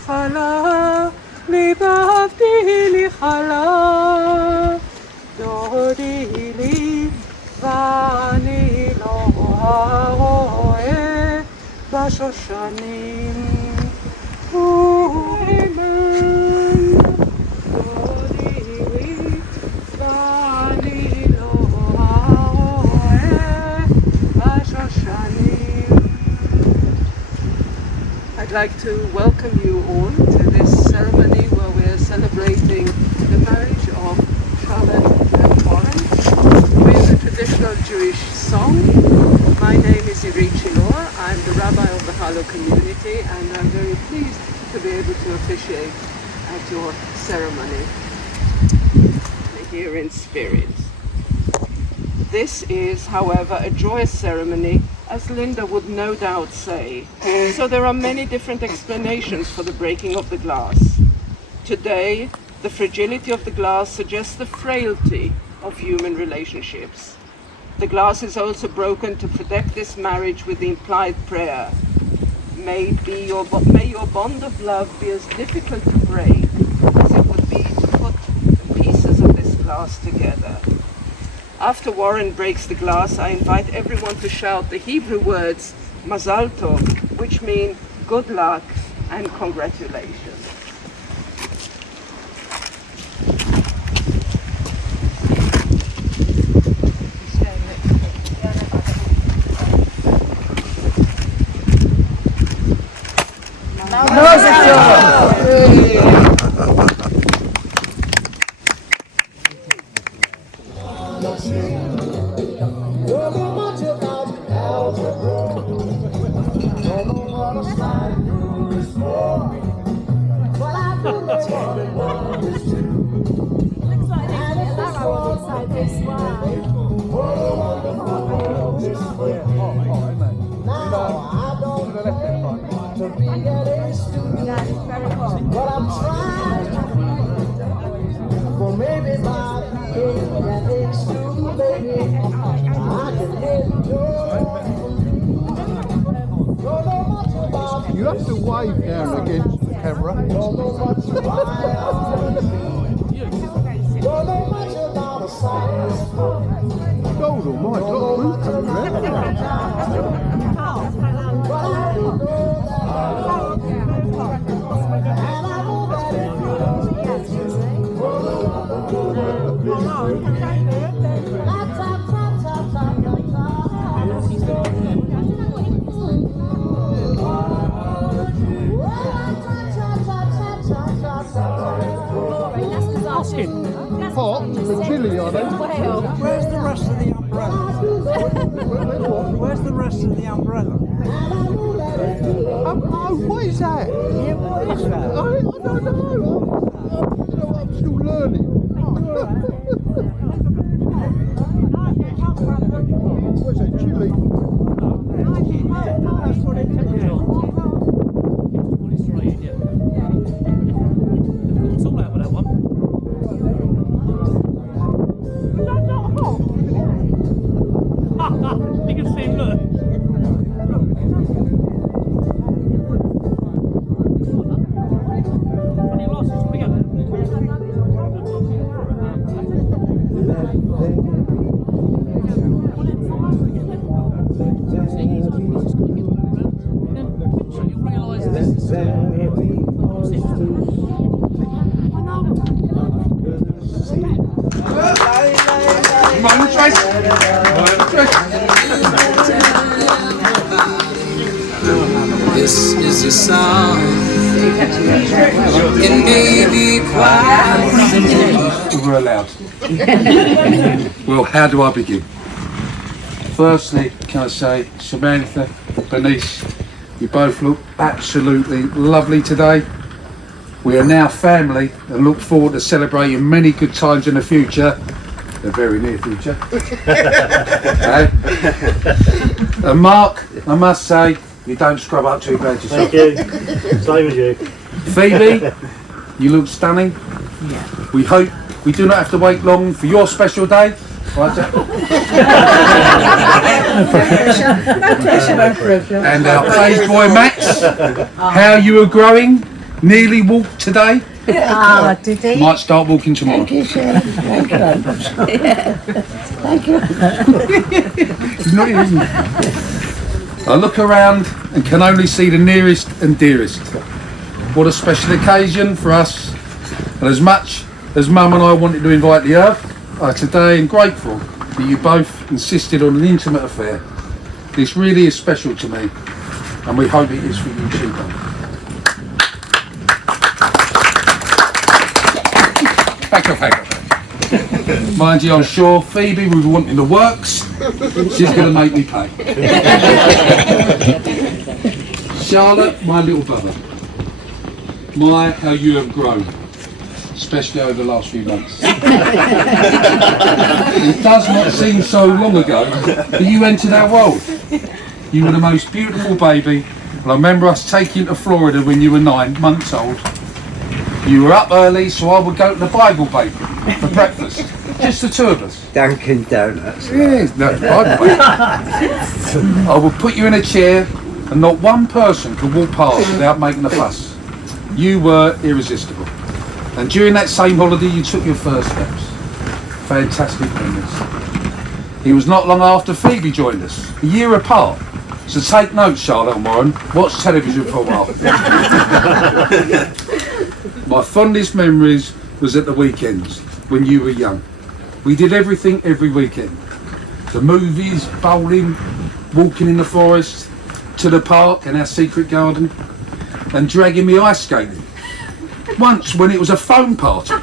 חלה, ליבבתי לי חלה, דודי לי ואני לא הרואה בשושנים. I'd like to welcome you all to this ceremony where we are celebrating the marriage of Charlotte and Warren with a traditional Jewish song. My name is Irit Shilor. I'm the rabbi of the Halo community, and I'm very pleased to be able to officiate at your ceremony here in spirit. This is, however, a joyous ceremony, as Linda would no doubt say. So there are many different explanations for the breaking of the glass. Today, the fragility of the glass suggests the frailty of human relationships. The glass is also broken to protect this marriage with the implied prayer. May your bond of love be as difficult to break as it would be to put the pieces of this glass together. After Warren breaks the glass, I invite everyone to shout the Hebrew words Mazal Tov, which mean good luck and congratulations. You have to wave now against the camera. God almighty, look, who's coming hot, the chilli on it. Where's the rest of the umbrella? Where's the rest of the umbrella? Oh, what is that? Yeah, what is that? I don't know. I'm still learning. What's that, chilli? That's what it is. It's all out with that one. You can see him, look. Funny glasses, big up. So you realise this is This is a song. It may be quiet. We're allowed. Well, how do I begin? Firstly, can I say, Samantha, Bernice, you both look absolutely lovely today. We are now family and look forward to celebrating many good times in the future. The very near future. Okay? And Mark, I must say, you don't scrub up too bad yourself. Thank you. Same as you. Phoebe, you look stunning. Yeah. We hope we do not have to wait long for your special day. Right, Jack? No pressure. And our praise boy Max, how you are growing. Nearly walked today. Ah, did he? Might start walking tomorrow. Thank you, sir. Thank you very much. Thank you. He's not here, isn't he? I look around and can only see the nearest and dearest. What a special occasion for us. And as much as Mum and I wanted to invite the Earth, I today am grateful that you both insisted on an intimate affair. This really is special to me, and we hope it is for you too, Bob. Thank you. Mind you, I'm sure Phoebe was wanting the works. She's going to make me pay. Charlotte, my little brother. My, how you have grown. Especially over the last few months. It does not seem so long ago that you entered our world. You were the most beautiful baby, and I remember us taking you to Florida when you were 9 months old. You were up early, so I would go to the Bible bakery for breakfast. Just the two of us. Dunkin' Donuts. Yes, no, Bible bakery. I would put you in a chair, and not one person could walk past without making a fuss. You were irresistible. And during that same holiday, you took your first steps. Fantastic memories. It was not long after Phoebe joined us, a year apart. So take notes, Charlotte and Warren. Watch television for a while. My fondest memories was at the weekends, when you were young. We did everything every weekend. The movies, bowling, walking in the forest, to the park and our secret garden, and dragging me ice skating. Once, when it was a foam party,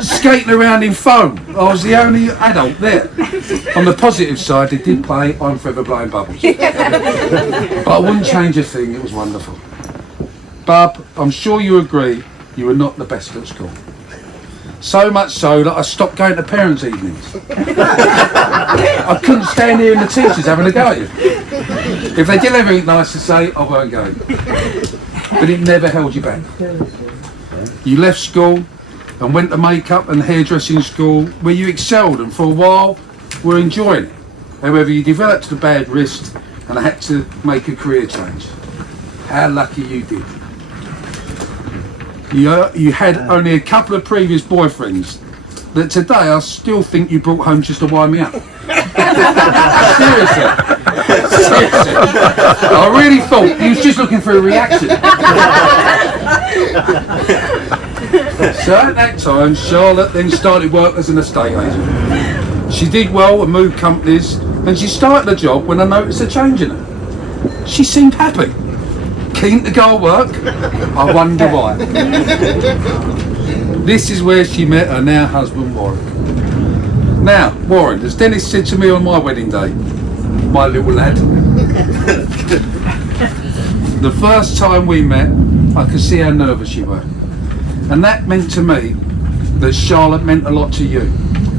skating around in foam, I was the only adult there. On the positive side, they did play I'm Forever Blowing Bubbles. But I wouldn't change a thing, it was wonderful. Bub, I'm sure you agree, you were not the best at school. So much so that I stopped going to parents' evenings. I couldn't stand hearing the teachers having a go at you. If they did everything nice to say, I weren't going. But it never held you back. You left school and went to makeup and hairdressing school where you excelled and for a while were enjoying it. However, you developed a bad wrist and had to make a career change. How lucky you did. You had only a couple of previous boyfriends that today I still think you brought home just to wind me up. Seriously. I really thought you was just looking for a reaction. So at that time, Charlotte then started work as an estate agent. She did well and moved companies, and she started a job when I noticed a change in her. She seemed happy, keen to go to work. I wonder why. This is where she met her now husband Warren. Now, Warren, as Dennis said to me on my wedding day, my little lad, the first time we met, I could see how nervous you were. And that meant to me that Charlotte meant a lot to you.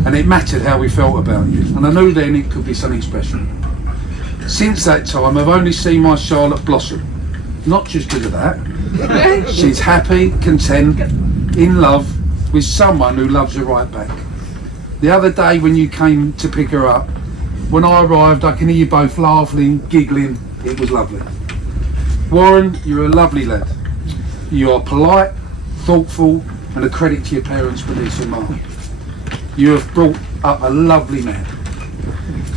And it mattered how we felt about you. And I knew then it could be something special. Since that time, I've only seen my Charlotte blossom. Not just because of that. She's happy, content, in love with someone who loves her right back. The other day when you came to pick her up, when I arrived, I can hear you both laughing, giggling. It was lovely. Warren, you're a lovely lad. You are polite, thoughtful, and a credit to your parents, Bernice and Mark. You have brought up a lovely man.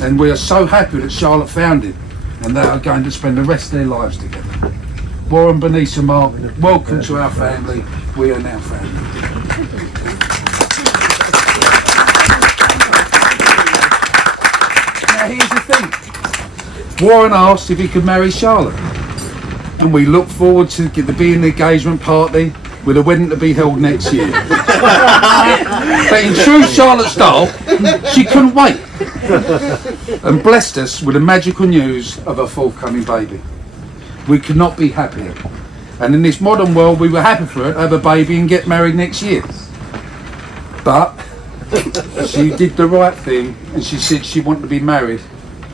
And we are so happy that Charlotte found him and they are going to spend the rest of their lives together. Warren, Bernice and Mark, welcome to our family. We are now family. Now here's the thing. Warren asked if he could marry Charlotte. And we look forward to being the engagement party with a wedding to be held next year. But in true Charlotte style, she couldn't wait. And blessed us with the magical news of a forthcoming baby. We could not be happier. And in this modern world, we were happy for her to have a baby and get married next year. But she did the right thing and she said she wanted to be married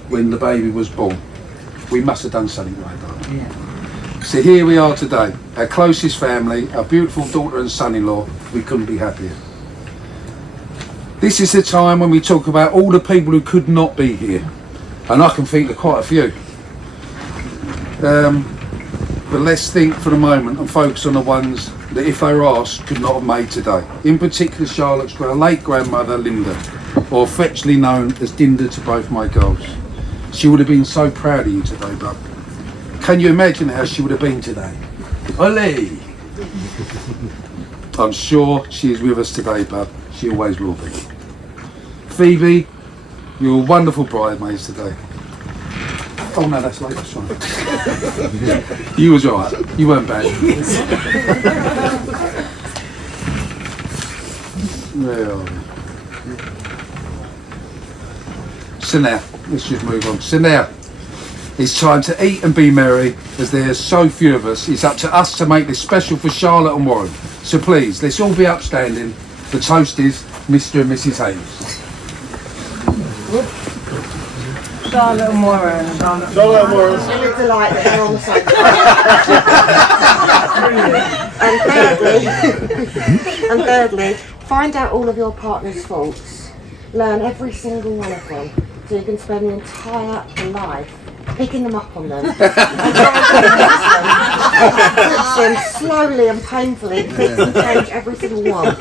when the baby was born. We must have done something right, darling. Yeah. So here we are today, our closest family, our beautiful daughter and son-in-law. We couldn't be happier. This is the time when we talk about all the people who could not be here. And I can think of quite a few. But let's think for the moment and focus on the ones that, if they were asked, could not have made today. In particular, Charlotte's late grandmother, Linda, or affectionately known as Dinda to both my girls. She would have been so proud of you today, Bub. Can you imagine how she would have been today? Ole! I'm sure she is with us today, Bub. She always will be. Phoebe, you're a wonderful bridesmaids today. Oh no, that's later, sorry. You was alright. You weren't bad. Where are we? So now, let's just move on. So now, it's time to eat and be merry, as there are so few of us. It's up to us to make this special for Charlotte and Warren. So please, let's all be upstanding. The toast is Mr. and Mrs. Hayes. Charlotte and Warren. Charlotte and Warren. It's a delight that they're on the same. And thirdly, find out all of your partner's faults. Learn every single one of them, so you can spend the entire life picking them up on them and trying to fix them slowly and painfully, fix and change every single one.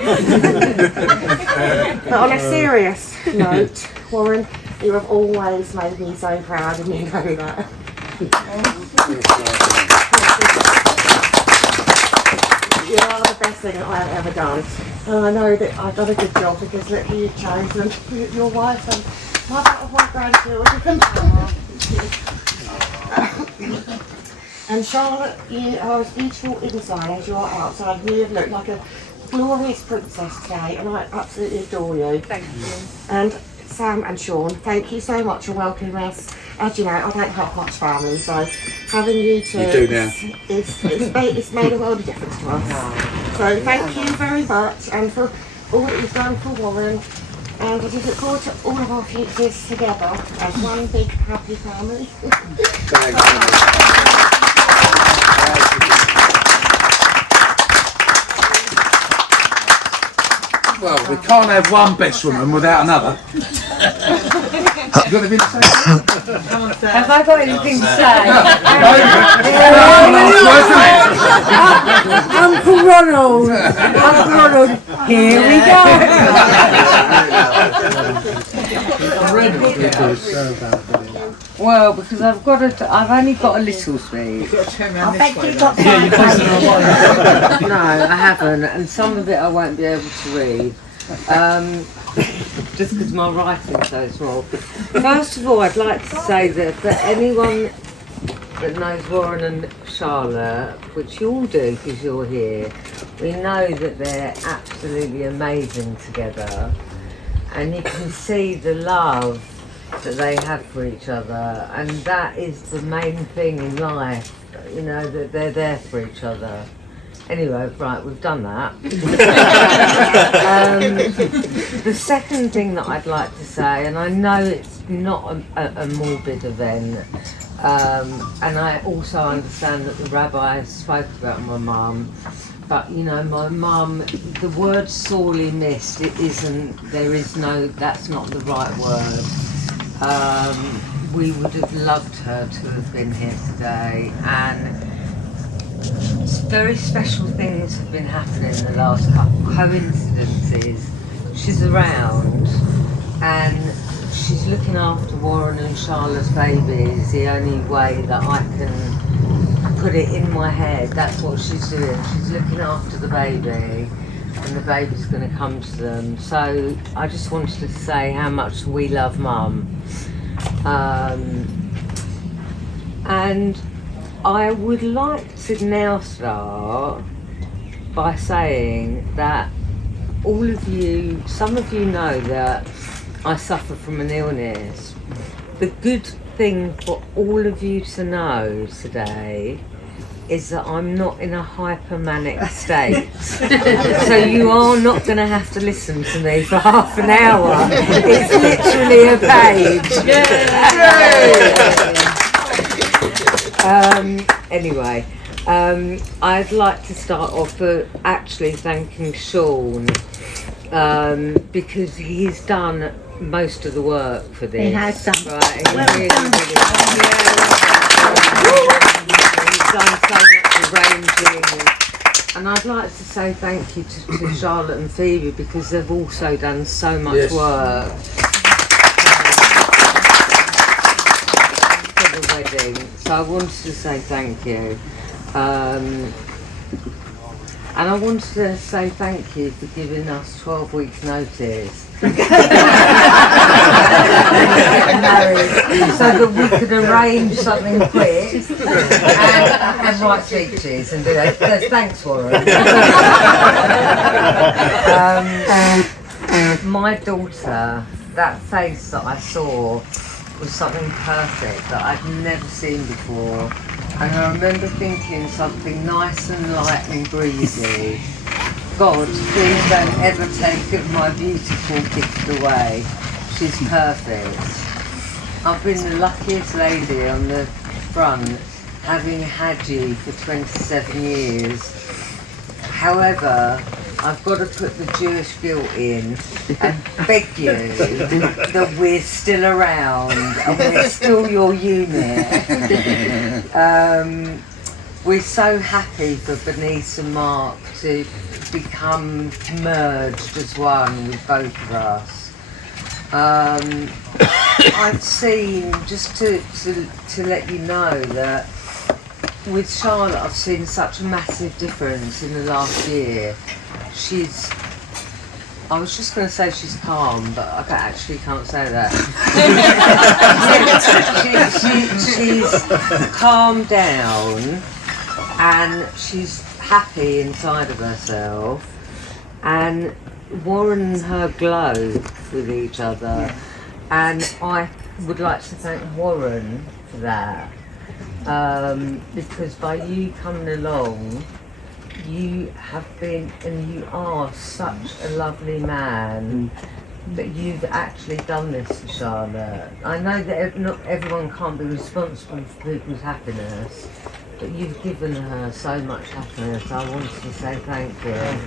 But on a serious note, Warren, you have always made me so proud, and you know that. You are the best thing that I have ever done. And I know that I've done a good job because look who you've chosen, your wife and mother of my grandchildren. And Charlotte, you are as beautiful inside as you are outside. You have looked like a glorious princess today, and I absolutely adore you. Thank you. And Sam and Sean, thank you so much for welcoming us. As you know, I don't have much family, so having you two it's made a world of difference to us. So thank you very much, and for all that you've done for Warren. And I just look forward to all of our futures together as one big happy family. Well, we can't have one best woman without another. You got to be the same. Have I got anything to say? Uncle Ronald! Uncle Ronald, here we go! Well, because I've only got a little speech. I bet you got No, I haven't, and some of it I won't be able to read. Just because my writing's so small. First of all, I'd like to say that for anyone that knows Warren and Charlotte, which you all do because you're here, we know that they're absolutely amazing together, and you can see the love that they have for each other, and that is the main thing in life, you know, that they're there for each other. Anyway, right, we've done that. The second thing that I'd like to say, and I know it's not a morbid event, and I also understand that the rabbi spoke about my mum, but you know, my mum, the word sorely missed, that's not the right word. We would have loved her to have been here today, and very special things have been happening in the last couple coincidences. She's around and she's looking after Warren and Charlotte's babies the only way that I can put it in my head. That's what she's doing. She's looking after the baby, and the baby's going to come to them. So I just wanted to say how much we love Mum. And I would like to now start by saying that all of you, some of you know that I suffer from an illness. The good thing for all of you to know today is that I'm not in a hypermanic state. So you are not going to have to listen to me for half an hour. It's literally a page. Anyway, I'd like to start off for actually thanking Sean, because he's done most of the work for this. He has done. Right, he really has. He's done so much arranging. And I'd like to say thank you to Charlotte and Phoebe because they've also done so much work for the wedding. So I wanted to say thank you. And I wanted to say thank you for giving us 12 weeks notice. So that we could arrange something quick and write speeches and do that. Thanks, Warren. My daughter, that face that I saw was something perfect that I'd never seen before. And I remember thinking something nice and light and breezy. God, please don't ever take my beautiful gift away. She's perfect. I've been the luckiest lady on the front, having had you for 27 years. However, I've got to put the Jewish guilt in and beg you that we're still around and we're still your unit. We're so happy for Bernice and Mark to become merged as one with both of us. I've seen, just to let you know that with Charlotte I've seen such a massive difference in the last year. I was just going to say she's calm, but I actually can't say that. She's calmed down and she's happy inside of herself, and Warren and her glow with each other, and I would like to thank Warren for that, because by you coming along, you have been and you are such a lovely man that you've actually done this for Charlotte. I know that not everyone can't be responsible for people's happiness, but you've given her so much happiness. I wanted to say thank you. And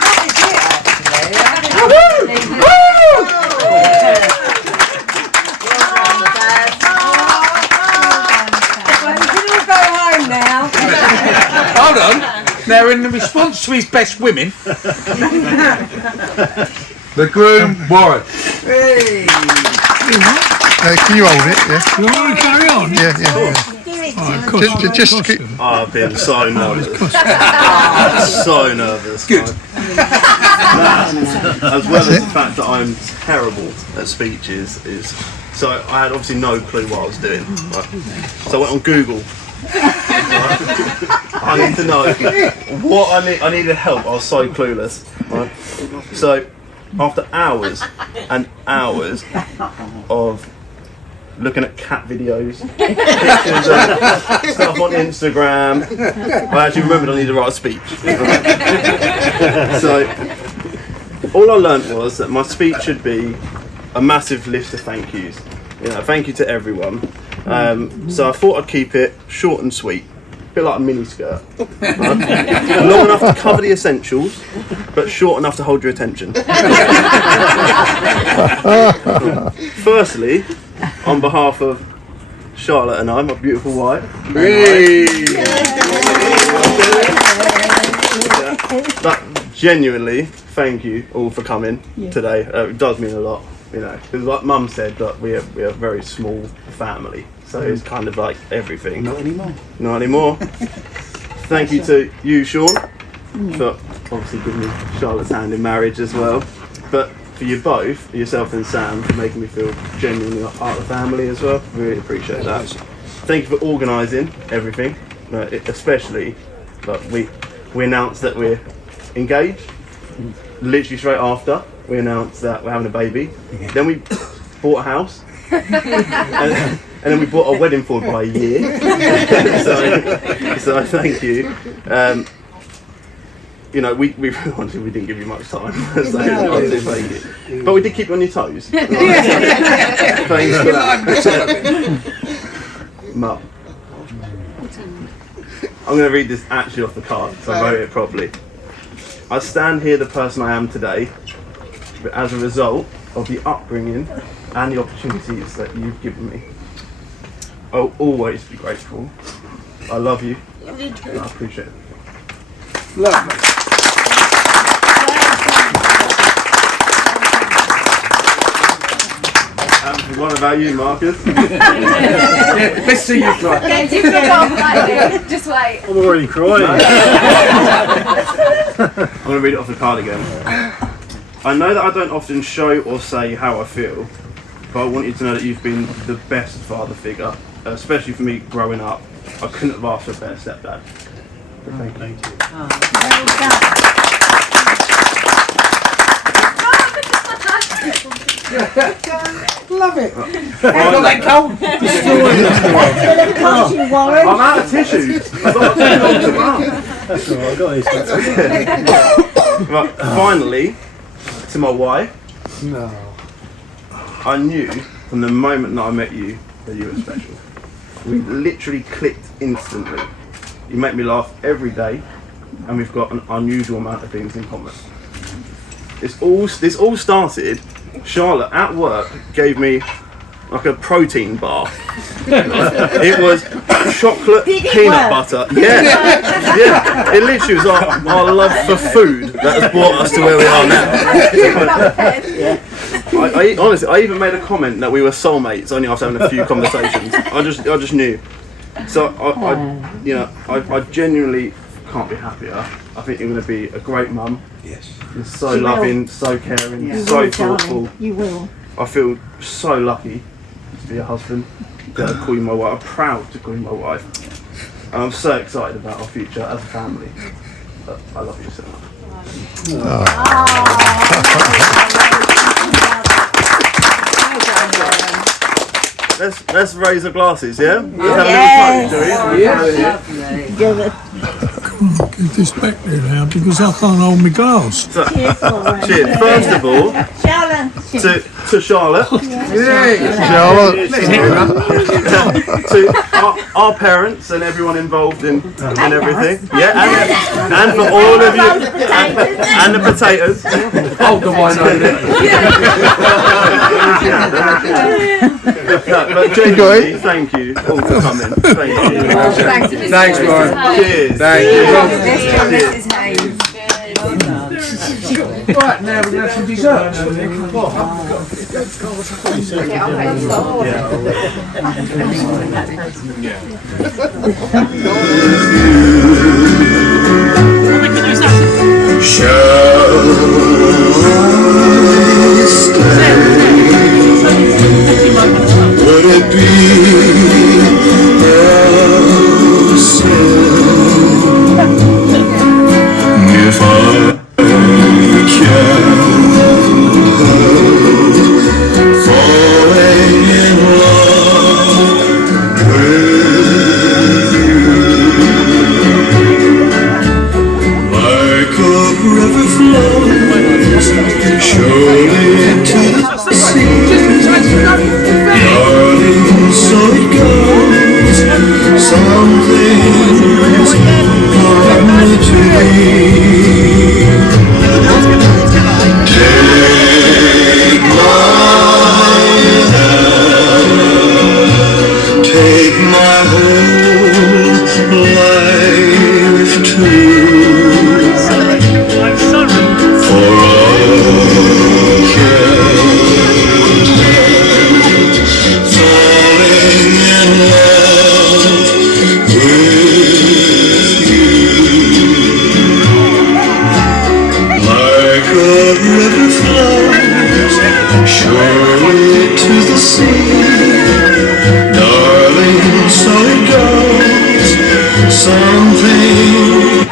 that is it, actually. Well, you can all go home now. Hold on. Now, in the response to his best women, the groom, Warren. Hey. Can you hold it? Yeah. You want to carry on? Yeah. Just keep. I've been so nervous. So nervous. Good. As well as the fact that I'm terrible at speeches so I had obviously no clue what I was doing. Right? So I went on Google. Right? I need to know what I needed help. I was so clueless. Right? So after hours and hours of looking at cat videos, pictures of stuff on Instagram, I actually remembered I needed to write a speech. So all I learnt was that my speech should be a massive list of thank yous. Thank you to everyone. So I thought I'd keep it short and sweet, a bit like a mini skirt. Right? Long enough to cover the essentials, but short enough to hold your attention. Firstly, on behalf of Charlotte and I, my beautiful wife. But genuinely, thank you all for coming today. It does mean a lot, because like Mum said, that we're a very small family, so it's kind of like everything. Not anymore. Thank you to you, Sean, for obviously giving me Charlotte's hand in marriage as well. But for you both, yourself and Sam, for making me feel genuinely like part of the family as well. Really appreciate that. Thank you for organising everything, especially we announced that we're engaged. Literally straight after we announced that we're having a baby. Then we bought a house, and then we bought our wedding forward by a year. so thank you. We honestly we didn't give you much time, so thank you. But we did keep you on your toes. Thanks for that. Mum, I'm going to read this actually off the card, so I wrote it properly. I stand here the person I am today, but as a result of the upbringing and the opportunities that you've given me. I'll always be grateful. I love you. And I appreciate it. Lovely. What about you, Marcus? Yeah, let's see you cry. Just wait. I'm already crying. I'm going to read it off the card again. I know that I don't often show or say how I feel, but I want you to know that you've been the best father figure, especially for me growing up. I couldn't have asked for a better stepdad. So thank you. Love it. Not that cold. I'm out of tissues. I've got too long to run. Right, finally, to my wife. No. I knew from the moment that I met you that you were special. We literally clicked instantly. You make me laugh every day, and we've got an unusual amount of things in common. This all started. Charlotte at work gave me like a protein bar. It was chocolate peanut butter. Yeah, yeah. It literally was our love for food that has brought us to where we are now. Honestly, I even made a comment that we were soulmates only after having a few conversations. I just knew. So I genuinely can't be happier. I think you're going to be a great mum. Yes. You're so loving, so caring, so thoughtful. You will. I feel so lucky to be a husband, to call you my wife. I'm proud to call you my wife. And I'm so excited about our future as a family. I love you so much. Let's raise our glasses, yeah? Let's have a little smoke, shall we? Get this back there now because I can't hold my glass. So, cheers. First of all, to Charlotte. To our parents and everyone involved in everything. Yeah, and for all of you. And the potatoes. Oh, the wine But genuinely, thank you all for coming. Thank you. Thanks, Lauren. Cheers. Thank you. Right, now we're going to have some dessert. Would it be a sin if I can't help falling in love with you? Like a river flows surely into the sea. Darling, so it goes. Some things are meant to be. Take my hand, take my whole life too. For I falling in love with you. Like a river flows surely to the sea. Darling, so it goes. Something